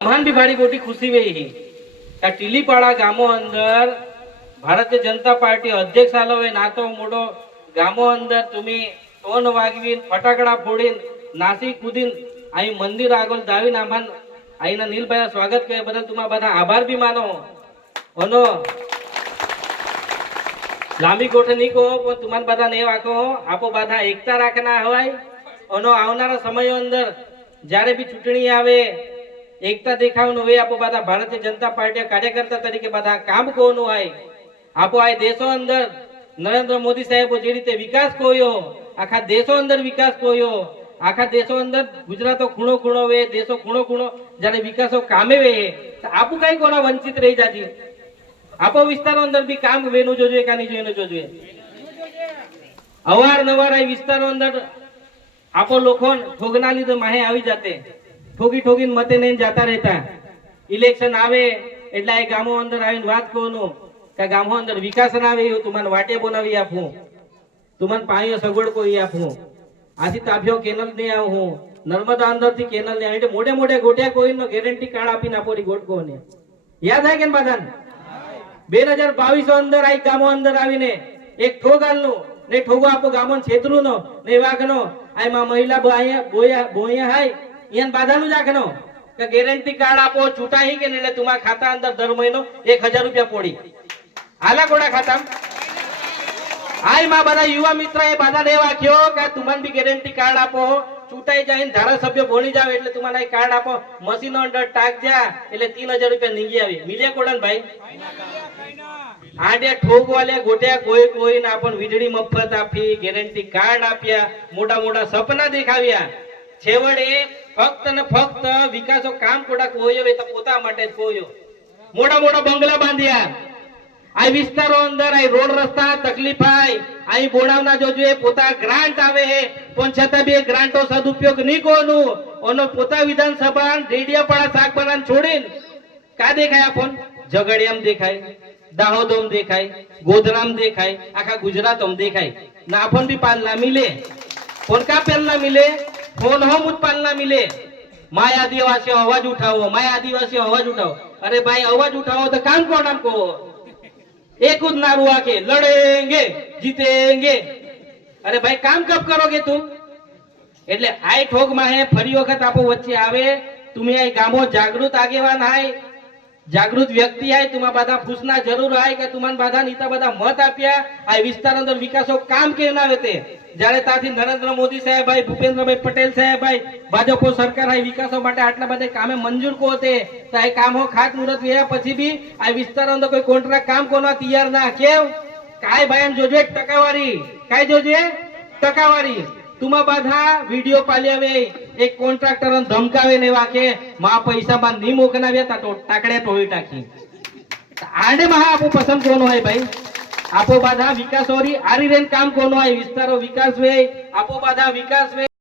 महान भी भारी मोटी खुशी हुई ही त्या टीलीपाड़ा गामो अंदर भारतीय जनता पार्टी अध्यक्ष आलो है नातो मोडो गामो अंदर तुम्ही टोन वागवीन फटाकड़ा फोडीन नासी कूदीन आई मंदिर आगोल दावीन आम्हान आईना नीलभाई स्वागत करे बदल तुम्हा बधा आभार भी मानो अनो लांबी गोठ नहीं कहो पण तुम्हान बधा ने वाको आपो बधा एकता राखना हवाय अनो आवनारा समयो अंदर जारे भी चूंटणी आवे एकता देखावनु वे आपो बधा भारतीय जनता पार्टी कार्यकर्ता तरीके बधा काम कोनु आय आपो आय देशो अंदर नरेंद्र मोदी साहेब जे रीते विकास कोयो आखा देशो अंदर विकास कोयो आखा देशो अंदर गुजरातो खूणो खूणो वे देशो खूणो खूणो जाने विकासो कामे वे आपू कई कोना वंचित रही जाती आपो विस्तारो अंदर भी काम वेनु जोजो कानी जोईने जोजो अवारनवार आ विस्तारो अंदर आपो लोखोन ठोगना लीधे माहे आवी जाते ठोगी ठोगीने मते नहीं जाता रहता इलेक्शन आवे એટલે આ ગામો અંદર આવીને વાત કોનો કે ગામો અંદર વિકાસ ના આવે તમને વાટે બનાવી આપું તમને પાણીઓ સગવડ કોઈ આપું આથી તાભ્યો કેનલ ને આવું નર્મદા અંદર થી કેનલ ને એટલે મોડે મોડે ગોટ્યા કોઈનો ગેરંટી કાર્ડ આપીને આપોરી ગોટકો ને યાદ આય કે બાદાન 2022 અંદર આ ગામો અંદર આવીને એક ઠોગાલનું ને ઠોગો આપો ગામોન છેતરુનો ને વાગનો આ માં મહિલા બોયા બોયા હાય ઈન બાધાનું જાખનો કે ગેરંટી કાર્ડ આપો છૂટાઈ કે એટલે તમારા ખાતા અંદર દર મહિનો 1000 રૂપિયા પોડી આલા કોડા ખાતા આય માં બધા યુવા મિત્ર એ બાધા દે વાક્યો કે તમને બી ગેરંટી કાર્ડ આપો છૂટાઈ જાઈને ધારાસભ્ય ભણી જાવ એટલે તમારે કાર્ડ આપો મશીન અંદર ટાક જા એટલે 3000 રૂપિયા નીંગી આવે મિલે કોડન ભાઈ આડે ઠોગ વાલે ગોટ્યા કોઈ કોઈ ના પણ વીજળી મફત આપી ગેરંટી કાર્ડ આપ્યા મોટા મોટા સપના દેખાવ્યા છેવડે ફક્ત ને ફક્ત વિકાસો કામ કોડા કોયો એ તો પોતા માટે જ કોયો મોટા મોટા બંગલા બાંધ્યા આ વિસ્તારો અંદર આ રોડ રસ્તા તકલીફ આય આ બોણાવના જોજો એ પોતા ગ્રાન્ટ આવે હે પણ છતાં બે ગ્રાન્ટો સદુપયોગ ની કોનું ઓનો પોતા વિધાનસભા રેડિયાપાડા શાકબારાને છોડીને કા દેખાય આપણ ઝઘડિયામ દેખાય દાહોદમ દેખાય ગોધરામ દેખાય આખા ગુજરાતમ દેખાય ના આપણ બી પાલના મિલે કોણ કા પાલના મિલે फोन हम उत्पादना मिले माय आदिवासी आवाज उठाओ माय आदिवासी आवाज उठाओ अरे भाई आवाज उठाओ तो काम कौन को एक नारू आके लड़ेंगे जीतेंगे अरे भाई काम कब करोगे तुम એટલે આય ઠોગ માં હે ફરી વખત આપો વચ્ચે આવે તમે આ ગામો જાગૃત આગેવાન આય જાગૃત વ્યક્તિ આય तुम्हा બધા પૂછના જરૂર આય કે तुम्हान બધા નીતા બધા મત આપ્યા આ વિસ્તાર અંદર વિકાસો કામ કેમ ના વેતે જ્યારે તાથી નરેન્દ્ર મોદી સાહેબ ભાઈ ભૂપેન્દ્રભાઈ પટેલ સાહેબ ભાઈ ભાજપો સરકાર આ વિકાસો માટે આટલા બધા કામે મંજૂર કોતે તો આ કામો ખાત મુહૂર્ત વ્યા પછી બી આ વિસ્તાર અંદર કોઈ કોન્ટ્રાક્ટ કામ કોના તૈયાર ના કેમ કાય ભાઈન જોજે ટકાવારી કાય જોજે ટકાવારી तुम्हा बाधा वीडियो पाल्यावे एक कॉन्ट्रॅक्टर धमकावे ने वाके मा पैसा मा नी मोकनाव्या तो टाकड्या टोळी टाकी आडे महा आपो पसंद कोण होय भाई आपो बाधा विकास होरी आरी रेन काम कोण होय विस्तारो विकास वे आपो बाधा विकास वे